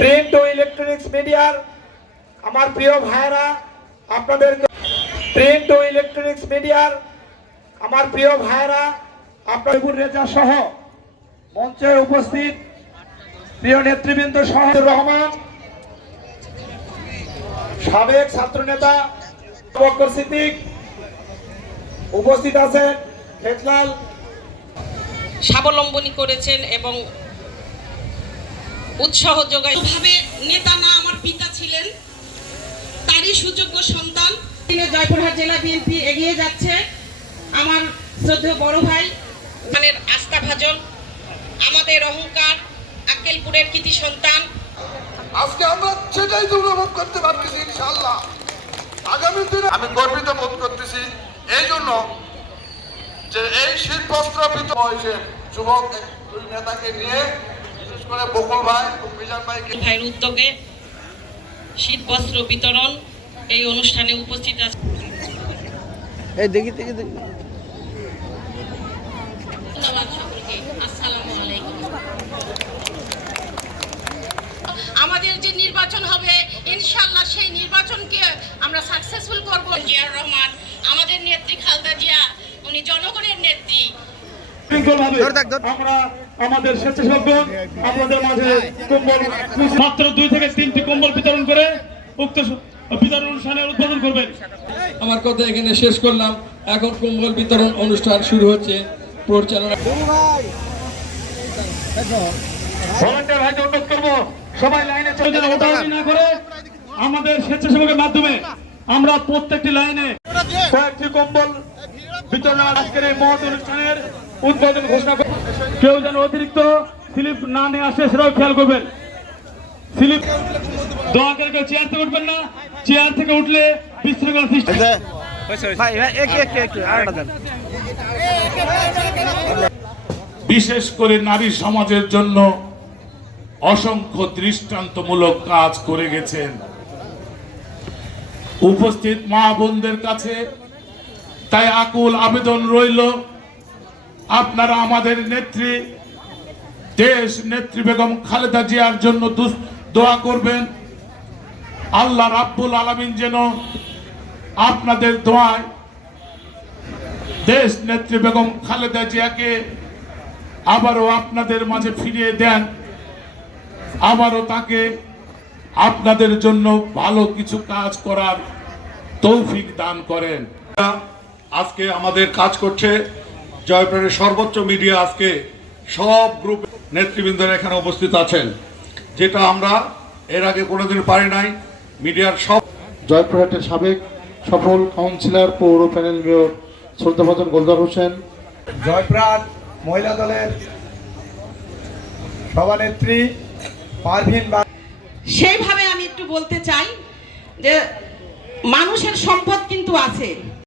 Print ও electronics মিডিয়ার আমার প্রিয় ভাইয়েরা আপনাদের প্রিন্ট ও ইলেকট্রনিক্স মিডিয়ার আমার প্রিয় ভাইয়েরা, আপনার রেজা সহ মঞ্চে উপস্থিত প্রিয় নেতৃবৃন্দ সহ রহমান, সাবেক ছাত্রনেতা বক্কর সিদ্দিক উপস্থিত আছেন হেতলাল স্বাবলম্বনী করেছেন এবং উৎসাহ যোগায়। ভাবে নেতা না আমার পিতা ছিলেন তারই সুযোগ্য সন্তান। তিনি জয়পুরহাট জেলা বিএনপি এগিয়ে যাচ্ছে আমার শ্রদ্ধেয় বড় ভাই। মানের আস্থাভাজন আমাদের অহংকার আক্কেলপুরের কৃতি সন্তান। আজকে আমরা সেটাই তো করতে পারতেছি ইনশাল্লাহ আগামী দিনে আমি গর্বিত বোধ করতেছি এই জন্য যে এই শীত বস্ত্র বিতরণ যুবক দুই নেতাকে নিয়ে বিশেষ করে বকুল ভাই মিজান ভাইকে ভাইয়ের উদ্যোগে শীত বস্ত্র বিতরণ এই অনুষ্ঠানে উপস্থিত আছে। এই দেখি দেখি দেখি। আমাদের যে নির্বাচন হবে ইনশাল্লাহ সেই নির্বাচনকে আমরা সাকসেসফুল করব। জিয়াউর রহমান আমাদের নেত্রী খালদা জিয়া উনি জনগণের নেত্রী। আমরা আমাদের স্বেচ্ছাসেবকগণ আপনাদের মাঝে কম্বল মাত্র দুই থেকে তিনটি কম্বল বিতরণ করে উক্ত বিতরণ অনুষ্ঠানে উদ্বোধন করবেন। আমার কথা এখানে শেষ করলাম। এখন কম্বল বিতরণ অনুষ্ঠান শুরু হচ্ছে। পরিচালনা ভলান্টিয়ার ভাইকে অনুরোধ করব সবাই লাইনে চলে যান। ওটাওটি না করে আমাদের স্বেচ্ছাসেবকের মাধ্যমে আমরা প্রত্যেকটি লাইনে কয়েকটি কম্বল বিতরণ আজকের এই মহৎ অনুষ্ঠানের উদ্বোধন ঘোষণা কর কেউ যেন অতিরিক্ত স্লিপ না নিয়ে আসে সেটাও খেয়াল করবেন। স্লিপ দোয়া করে কেউ চেয়ার থেকে উঠবেন না। চেয়ার থেকে উঠলে বিশৃঙ্খলা সৃষ্টি দেন। বিশেষ করে নারী সমাজের জন্য অসংখ্য দৃষ্টান্তমূলক কাজ করে গেছেন। উপস্থিত মা বোনদের কাছে তাই আকুল আবেদন রইল। আপনারা আমাদের নেত্রী, দেশ নেত্রী বেগম খালেদা জিয়ার জন্য দোয়া করবেন। আল্লাহ রাব্বুল আলামিন যেন আপনাদের দোয়ায় দেশ নেত্রী বেগম খালেদা জিয়াকে আবারও আপনাদের মাঝে ফিরিয়ে দেন। আবারও তাকে আপনাদের জন্য ভালো কিছু কাজ করার তৌফিক দান করেন। আজকে আমাদের কাজ করছে জয়পুরের সর্বোচ্চ মিডিয়া আজকে সব গ্রুপ নেতৃবৃন্দরা এখানে উপস্থিত আছেন যেটা আমরা এর আগে কোনোদিন পারি নাই। মিডিয়ার সব জয়পুরহাটের সাবেক সফল কাউন্সিলর পৌর প্যানেল মেয়র শ্রদ্ধাভাজন গোলদার হোসেন। জয়প্রাট মহিলা দলের সভানেত্রী পারভিন সেইভাবে আমি একটু বলতে চাই যে মানুষের সম্পদ কিন্তু আছে।